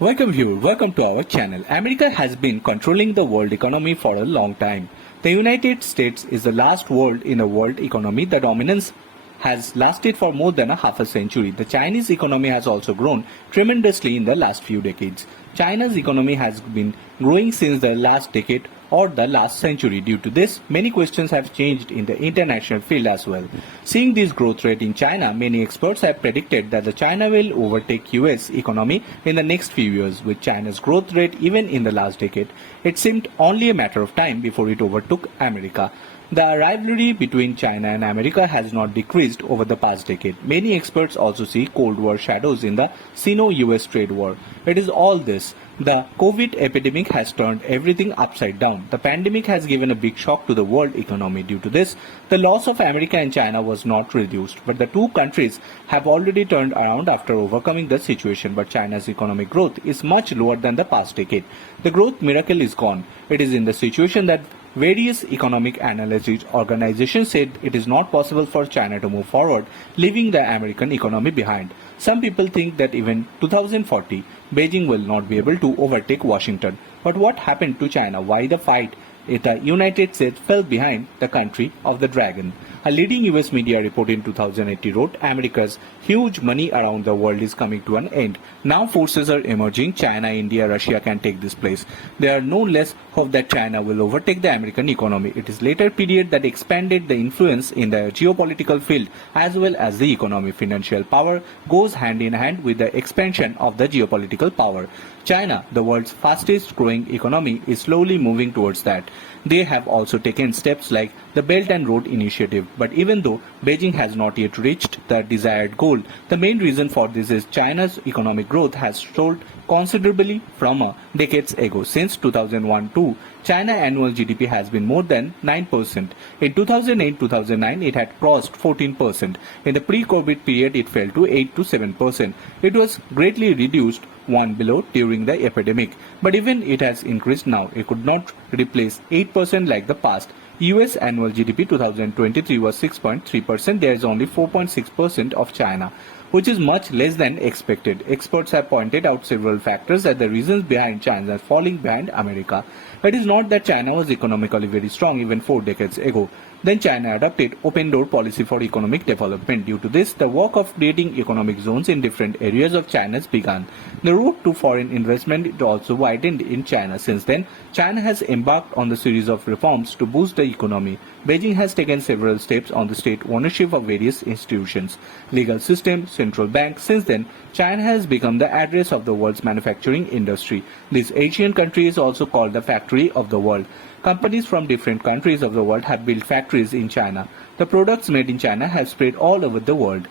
Welcome viewer, welcome to our channel. America has been controlling the world economy for a long time. The United States is the last world in the world economy. The dominance has lasted for more than a half a century. The Chinese economy has also grown tremendously in the last few decades. China's economy has been growing since the last decade or the last century. Due to this, many questions have changed in the international field as well. Seeing this growth rate in China, many experts have predicted that the China will overtake US economy in the next few years. With China's growth rate even in the last decade, it seemed only a matter of time before it overtook America. The rivalry between China and America has not decreased over the past decade. Many experts also see Cold War shadows in the Sino-US trade war. It is all this. The COVID epidemic has turned everything upside down. The pandemic has given a big shock to the world economy. Due to this, the loss of America and China was not reduced, but the two countries have already turned around after overcoming the situation. But China's economic growth is much lower than the past decade. The growth miracle is gone. It is in the situation that various economic analysis organizations said it is not possible for China to move forward, leaving the American economy behind. Some people think that even 2040, Beijing will not be able to overtake Washington. But what happened to China? Why the fight? The United States fell behind the country of the dragon. A leading US media report in 2018 wrote, America's huge money around the world is coming to an end. Now forces are emerging. China, India, Russia can take this place. There are no less hope that China will overtake the American economy. It is later period that expanded the influence in the geopolitical field as well as the economy. Financial power goes hand in hand with the expansion of the geopolitical power. China, the world's fastest growing economy, is slowly moving towards that. They have also taken steps like the Belt and Road Initiative. But even though Beijing has not yet reached the desired goal, the main reason for this is China's economic growth has stalled considerably from decades ago. Since 2001-2, China annual GDP has been more than 9%. In 2008-2009, it had crossed 14%. In the pre-COVID period, it fell to 8 to 7%. It was greatly reduced one below during the epidemic, but even it has increased now. It could not replace 8% like the past. US annual GDP 2023 was 6.3%. There is only 4.6% of China, which is much less than expected. Experts have pointed out several factors as the reasons behind China falling behind America. It is not that China was economically very strong even 4 decades ago. Then China adopted open door policy for economic development. Due to this, the work of creating economic zones in different areas of China has begun. The route to foreign investment also widened in China. Since then, China has embarked on the series of reforms to boost the economy. Beijing has taken several steps on the state ownership of various institutions, legal system, central bank. Since then, China has become the address of the world's manufacturing industry. This Asian country is also called the factory of the world. Companies from different countries of the world have built factories in China. The products made in China have spread all over the world.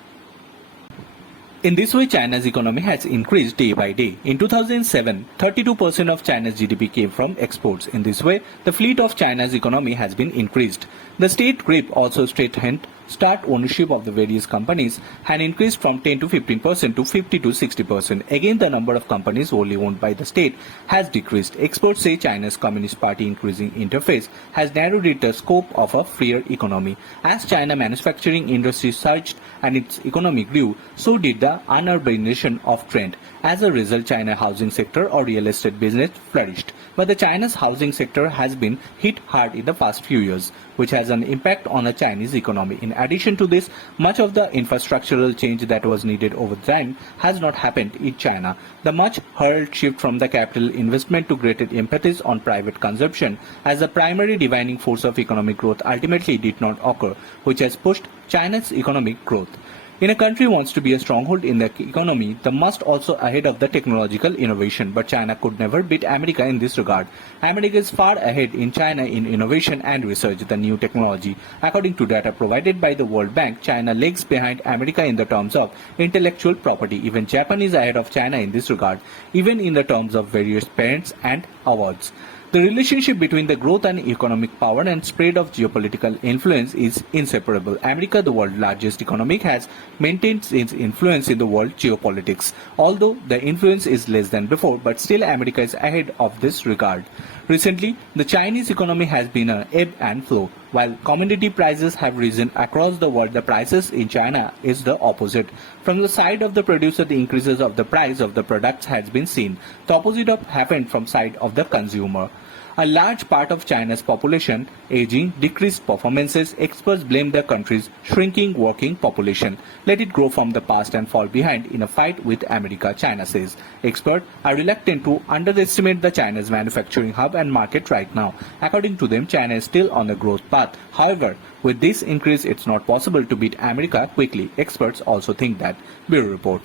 In this way, China's economy has increased day by day. In 2007, 32% of China's GDP came from exports. In this way, the fleet of China's economy has been increased. The state grip also strengthened. Start ownership of the various companies had increased from 10 to 15% to 50 to 60%. Again, the number of companies wholly owned by the state has decreased. Experts say China's Communist Party increasing interface has narrowed the scope of a freer economy. As China manufacturing industry surged and its economy grew, so did the unurbanization of trend. As a result, China housing sector or real estate business flourished. But the China's housing sector has been hit hard in the past few years, which has an impact on the Chinese economy. In addition to this, much of the infrastructural change that was needed over time has not happened in China. The much heralded shift from the capital investment to greater emphasis on private consumption as the primary defining force of economic growth ultimately did not occur, which has pushed China's economic growth. In a country wants to be a stronghold in the economy, the must also ahead of the technological innovation. But China could never beat America in this regard. America is far ahead in China in innovation and research, the new technology. According to data provided by the World Bank, China lags behind America in the terms of intellectual property. Even Japan is ahead of China in this regard, even in the terms of various patents and awards. The relationship between the growth and economic power and spread of geopolitical influence is inseparable. America, the world's largest economy, has maintained its influence in the world geopolitics. Although the influence is less than before, but still America is ahead of this regard. Recently, the Chinese economy has been an ebb and flow. While commodity prices have risen across the world, the prices in China is the opposite. From the side of the producer, the increases of the price of the products has been seen. The opposite of happened from side of the consumer. A large part of China's population aging, decreased performances, experts blame the country's shrinking working population. Let it grow from the past and fall behind in a fight with America, China says. Experts are reluctant to underestimate the China's manufacturing hub and market right now. According to them, China is still on a growth path. However, with this increase, it's not possible to beat America quickly. Experts also think that. Bureau Report.